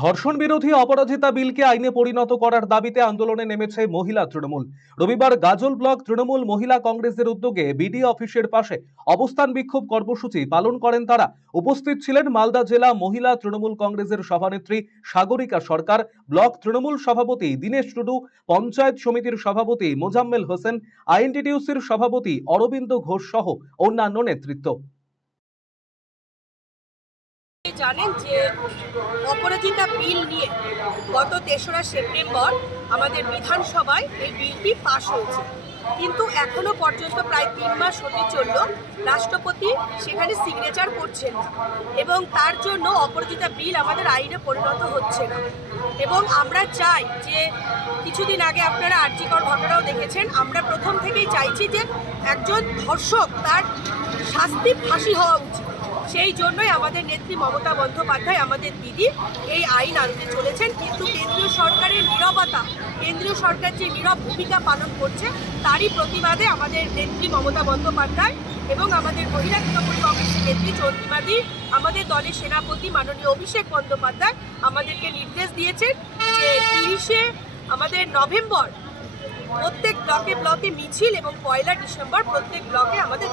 ধর্ষণ বিরোধী অপরাজিতা বিলকে আইনে পরিণত করার দাবিতে আন্দোলনে নেমেছে মহিলা তৃণমূল। রবিবার গাজল ব্লক তৃণমূল মহিলা কংগ্রেসের উদ্যোগে বিডিও অফিসের পাশে অবস্থান বিক্ষোভ কর্মসূচি পালন করেন তারা। উপস্থিত ছিলেন মালদা জেলা মহিলা তৃণমূল কংগ্রেসের সভানেত্রী সাগরিকা সরকার, ব্লক তৃণমূল সভাপতি দীনেশ টুডু, পঞ্চায়েত সমিতির সভাপতি মোজাম্মেল হোসেন, আইএনটিটিউসির সভাপতি অরবিন্দ ঘোষ সহ অন্যান্য নেতৃত্ব। জানেন যে অপরাজিতা বিল নিয়ে গত ৩রা সেপ্টেম্বর আমাদের বিধানসভায় এই বিলটি পাশ হয়েছে, কিন্তু এখনো পর্যন্ত প্রায় ৩ মাস হতে চলল রাষ্ট্রপতি সেখানে সিগনেচার করছেন না এবং তার জন্য অপরাজিতা বিল আমাদের আইনে পরিণত হচ্ছে না। এবং আমরা চাই যে কিছুদিন আগে আপনারা আরজিকর ঘটনাও দেখেছেন, আমরা প্রথম থেকেই চাইছি যে একজন ধর্ষক তার শাস্তি ফাঁসি হওয়া উচিত। সেই জন্যই আমাদের নেত্রী মমতা বন্দ্যোপাধ্যায় আমাদের দিদি এই আইন আনতে চলেছেন, কিন্তু কেন্দ্রীয় সরকারের নীরবতা, কেন্দ্রীয় সরকার যে নীরব ভূমিকা পালন করছে তারই প্রতিবাদে আমাদের নেত্রী মমতা বন্দ্যোপাধ্যায় এবং আমাদের মহিলা তৃণমূল কংগ্রেসের নেত্রী চন্দ্রিমাদি, আমাদের দলের সেনাপতি মাননীয় অভিষেক বন্দ্যোপাধ্যায় আমাদেরকে নির্দেশ দিয়েছেন যে 30শে আমাদের নভেম্বর প্রত্যেক ব্লকে ব্লকে মিছিল এবং 1লা ডিসেম্বর প্রত্যেক ব্লকে আমাদের